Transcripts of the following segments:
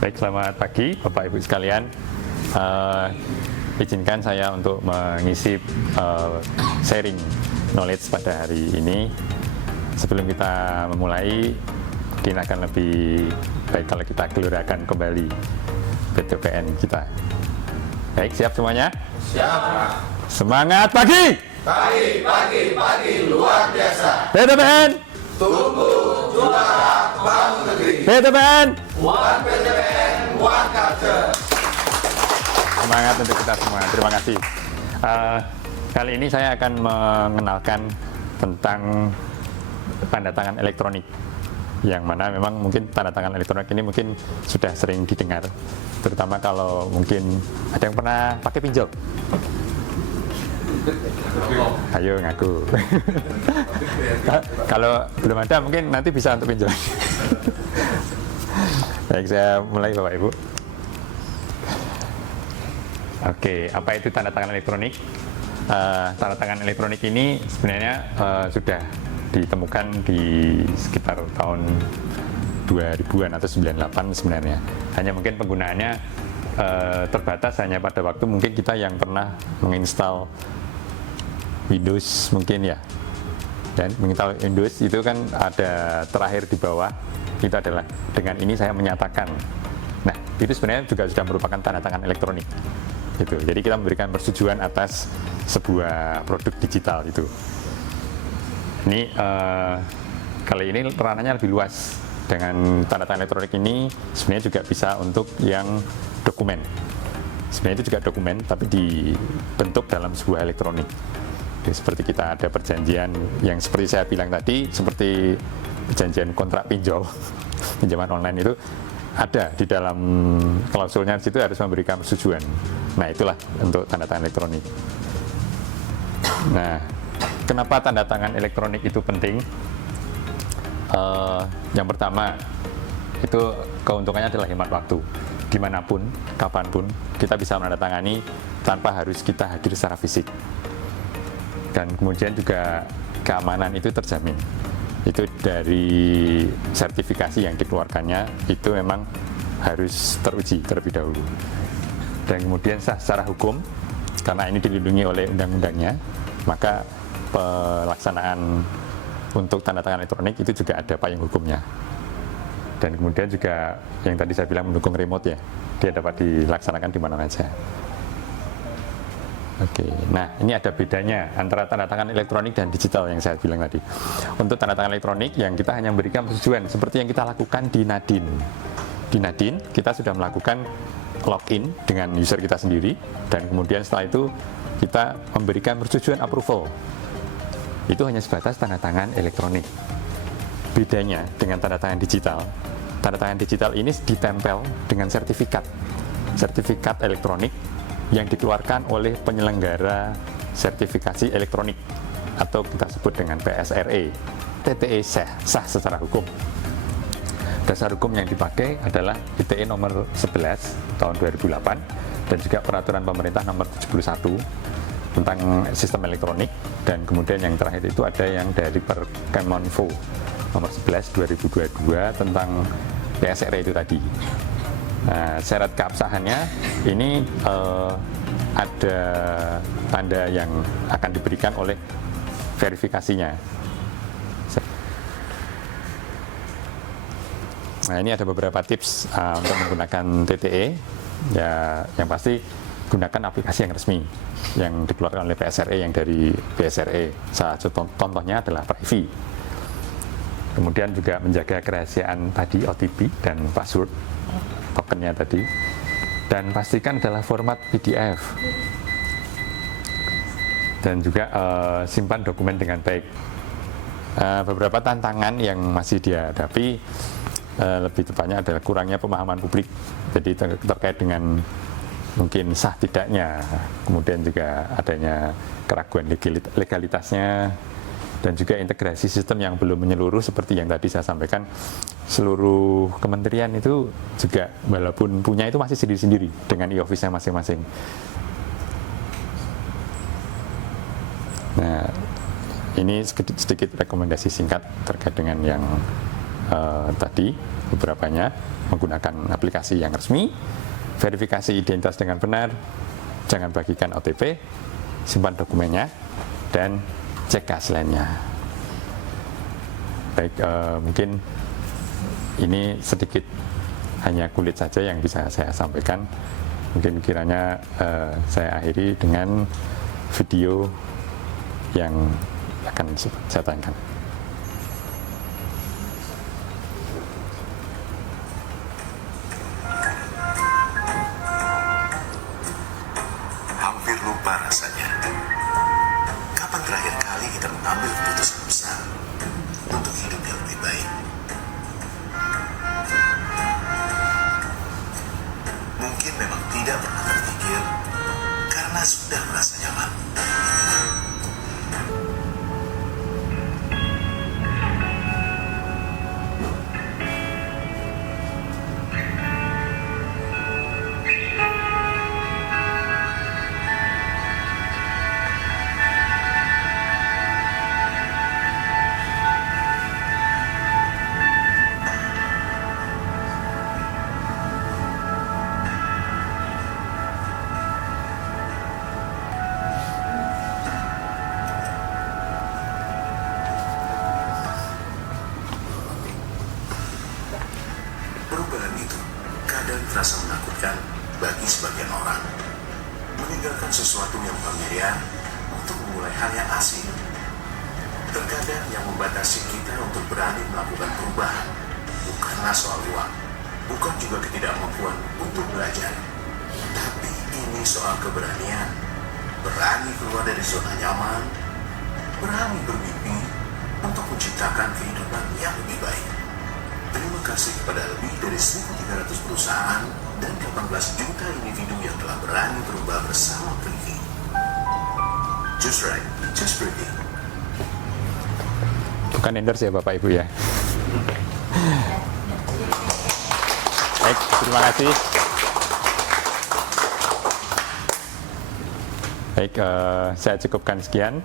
Baik, selamat pagi Bapak Ibu sekalian. Izinkan saya untuk mengisi sharing knowledge pada hari ini. Sebelum kita memulai, mungkin akan lebih baik kalau kita gelurakan kembali PTPN kita. Baik, siap semuanya? Siap. Semangat pagi! Pagi, luar biasa. PTPN! Tumbuh juara bangun negeri. PTPN! One PTPN, one culture. Semangat untuk kita semua. Terima kasih. Kali ini saya akan mengenalkan tentang tanda tangan elektronik, yang mana memang mungkin tanda tangan elektronik ini mungkin sudah sering didengar, terutama kalau mungkin ada yang pernah pakai pinjol. Ayo ngaku. Kalau belum ada mungkin nanti bisa untuk pinjol. Baik, saya mulai Bapak Ibu. Oke, apa itu tanda tangan elektronik? Tanda tangan elektronik ini sebenarnya sudah ditemukan di sekitar tahun 2000-an atau 98 sebenarnya. Hanya mungkin penggunaannya terbatas hanya pada waktu mungkin kita yang pernah menginstal Windows mungkin ya. Dan menginstal Windows itu kan ada terakhir di bawah, itu adalah dengan ini saya menyatakan. Nah, itu sebenarnya juga sudah merupakan tanda tangan elektronik. Gitu. Jadi kita memberikan persetujuan atas sebuah produk digital itu. Ini kali ini ranahnya lebih luas. Dengan tanda tangan elektronik ini sebenarnya juga bisa untuk yang dokumen. Sebenarnya itu juga dokumen, tapi dibentuk dalam sebuah elektronik. Jadi, seperti kita ada perjanjian yang seperti saya bilang tadi, seperti perjanjian kontrak pinjol, pinjaman online itu ada di dalam klausulnya, di situ harus memberikan persetujuan. Nah, itulah untuk tanda tangan elektronik. Nah, kenapa tanda tangan elektronik itu penting? Yang pertama, itu keuntungannya adalah hemat waktu. Dimanapun, kapanpun, kita bisa menandatangani tanpa harus kita hadir secara fisik. Dan kemudian juga keamanan itu terjamin. Itu dari sertifikasi yang dikeluarkannya, itu memang harus teruji terlebih dahulu. Dan kemudian sah secara hukum, karena ini dilindungi oleh undang-undangnya, maka pelaksanaan untuk tanda tangan elektronik itu juga ada payung hukumnya. Dan kemudian juga yang tadi saya bilang mendukung remote ya, dia dapat dilaksanakan di mana saja. Oke, nah ini ada bedanya antara tanda tangan elektronik dan digital yang saya bilang tadi. Untuk tanda tangan elektronik yang kita hanya memberikan persetujuan seperti yang kita lakukan di Nadin. Di Nadin kita sudah melakukan login dengan user kita sendiri, dan kemudian setelah itu kita memberikan persetujuan approval. Itu hanya sebatas tanda tangan elektronik. Bedanya dengan tanda tangan digital ini ditempel dengan sertifikat elektronik yang dikeluarkan oleh penyelenggara sertifikasi elektronik, atau kita sebut dengan PSRE. TTE sah secara hukum. Dasar hukum yang dipakai adalah ITE nomor 11 tahun 2008 dan juga peraturan pemerintah nomor 71 tentang sistem elektronik, dan kemudian yang terakhir itu ada yang dari Perkemonfo nomor 11 2022 tentang PSRE itu tadi. Nah, syarat keabsahannya ini ada tanda yang akan diberikan oleh verifikasinya. Nah, ini ada beberapa tips untuk menggunakan TTE. Ya, yang pasti gunakan aplikasi yang resmi yang dikeluarkan oleh PSRE, yang dari PSRE. Salah satu contohnya adalah Privy. Kemudian juga menjaga kerahasiaan tadi, OTP dan password tokennya tadi, dan pastikan adalah format PDF, dan juga simpan dokumen dengan baik. Beberapa tantangan yang masih dihadapi, lebih tepatnya adalah kurangnya pemahaman publik, jadi terkait dengan mungkin sah tidaknya, kemudian juga adanya keraguan legalitasnya, dan juga integrasi sistem yang belum menyeluruh seperti yang tadi saya sampaikan. Seluruh kementerian itu juga walaupun punya itu masih sendiri-sendiri dengan e-office-nya masing-masing. Nah, ini sedikit rekomendasi singkat terkait dengan yang tadi beberapanya menggunakan aplikasi yang resmi, verifikasi identitas dengan benar, jangan bagikan OTP, simpan dokumennya, dan cek keasliannya. Baik, mungkin ini sedikit hanya kulit saja yang bisa saya sampaikan. Mungkin kiranya saya akhiri dengan video yang akan saya tayangkan. Hampir lupa rasanya. Kapan terakhir kali kita mengambil keputusan besar untuk hidup yang lebih baik? Mungkin memang tidak pernah terpikir karena sudah merasa nyaman. Perubahan itu kadang terasa menakutkan bagi sebagian orang. Meninggalkan sesuatu yang familiar untuk memulai hal yang asing. Terkadang yang membatasi kita untuk berani melakukan perubahan bukanlah soal uang, bukan juga ketidakmampuan untuk belajar, tapi ini soal keberanian. Berani keluar dari zona nyaman, berani bermimpi untuk menciptakan kehidupan yang lebih baik. Terima kasih kepada lebih dari 1.300 perusahaan dan 18 juta individu yang telah berani berubah bersama Privy. Just right, just Privy. Bukan endorse ya Bapak Ibu ya. Baik, terima kasih. Baik, saya cukupkan sekian.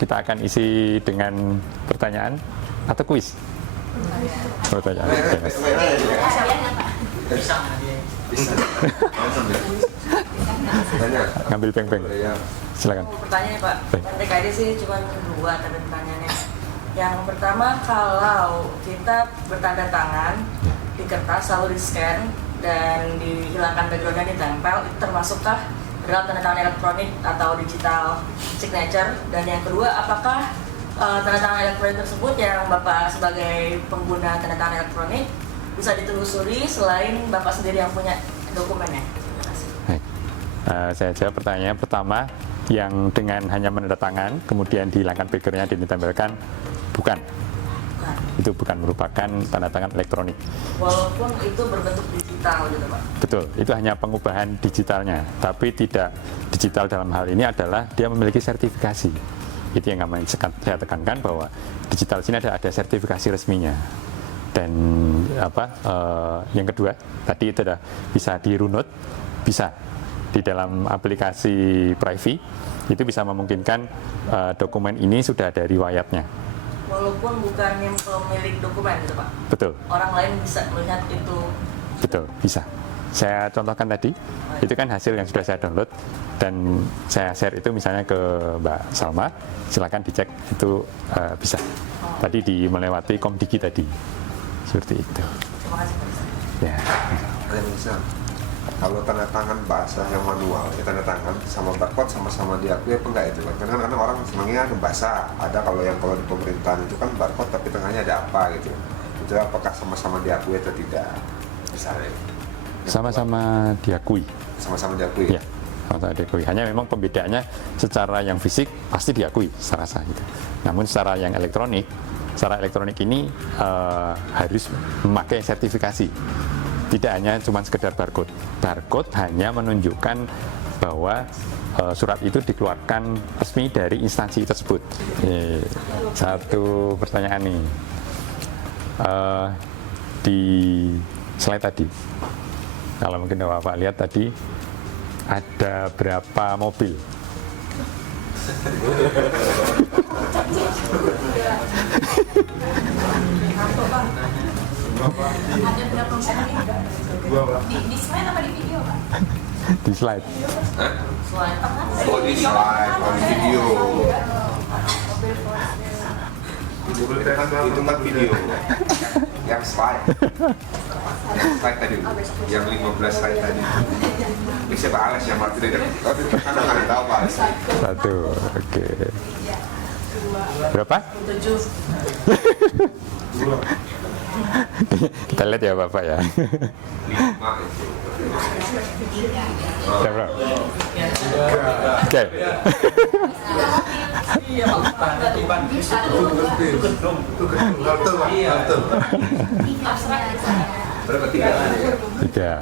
Kita akan isi dengan pertanyaan atau kuis. Pertanyaan. Oke, Mas. Ngambil peng-peng. Silakan. Pertanyaannya Pak, TKD sih cuma dua tanda pertanyaannya. Yang pertama, kalau kita bertanda tangan di kertas lalu di scan dan dihilangkan backgroundnya ditempel, itu termasukkah dalam tanda tangan elektronik atau digital signature? Dan yang kedua, apakah tanda tangan elektronik tersebut yang Bapak sebagai pengguna tanda tangan elektronik bisa ditelusuri selain Bapak sendiri yang punya dokumennya? Terima kasih. Baik. Saya jawab pertanyaan pertama, yang dengan hanya menandatangan kemudian dihilangkan backgroundnya dan ditempelkan, bukan. Itu bukan merupakan tanda tangan elektronik. Walaupun itu berbentuk digital gitu Pak? Betul, itu hanya pengubahan digitalnya, tapi tidak digital dalam hal ini adalah dia memiliki sertifikasi. Itu yang saya tekankan, bahwa digital sini ada sertifikasi resminya. Dan yang kedua tadi itu sudah bisa dirunut, bisa di dalam aplikasi Privy, itu bisa memungkinkan dokumen ini sudah ada riwayatnya. Walaupun bukan yang pemilik dokumen gitu Pak? Betul. Orang lain bisa melihat itu? Betul, bisa. Saya contohkan tadi, itu kan hasil yang sudah saya download dan saya share itu misalnya ke Mbak Salma, silakan dicek, itu bisa. Tadi melewati Komdigi tadi, seperti itu. Terima kasih Pak. Ya. Bisa. Kalau tanda tangan bahasa yang manual, ya tanda tangan sama barcode sama-sama diakui apa enggak itu kan? Karena kadang orang senangnya bahasa, ada kalau di pemerintahan itu kan barcode tapi tengahnya ada apa gitu. Itu apakah sama-sama diakui atau tidak? Misalnya. Sama-sama diakui. Sama-sama diakui. Ya, sama-sama diakui. Hanya memang pembedaannya secara yang fisik pasti diakui secara sah gitu. Namun secara yang elektronik, ini harus memakai sertifikasi. Tidak hanya cuma sekedar barcode. Barcode hanya menunjukkan bahwa surat itu dikeluarkan resmi dari instansi tersebut. Satu pertanyaan nih. Di slide tadi, kalau mungkin Bapak lihat tadi, ada berapa mobil? Ada berapa persen? Di slide apa di video, Pak? Di slide. Slide apa? Oh di slide, oh di video. Itu kan video. Yang slide. Yang slide tadi, yang 15 slide tadi. Bisa Pak Alex yang mati dari tapi kan nggak tahu Pak Alex. 1, oke. Berapa? 7. Kita lihat ya Bapak ya. 5 itu. Ya, bro. Oke. Berapa 3? 3.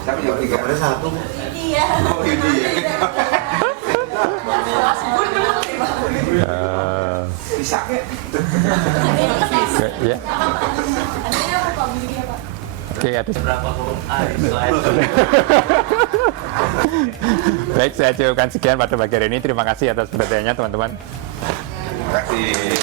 Siapa yang 3? Ada 1. Iya. Oh ini ya. Bisa. Ya. Adanya apa Pak? Video Pak? Oke, ada berapa huruf A di slide? Baik, saya cukupkan sekian pada pagi hari ini. Terima kasih atas perhatiannya teman-teman. Terima kasih.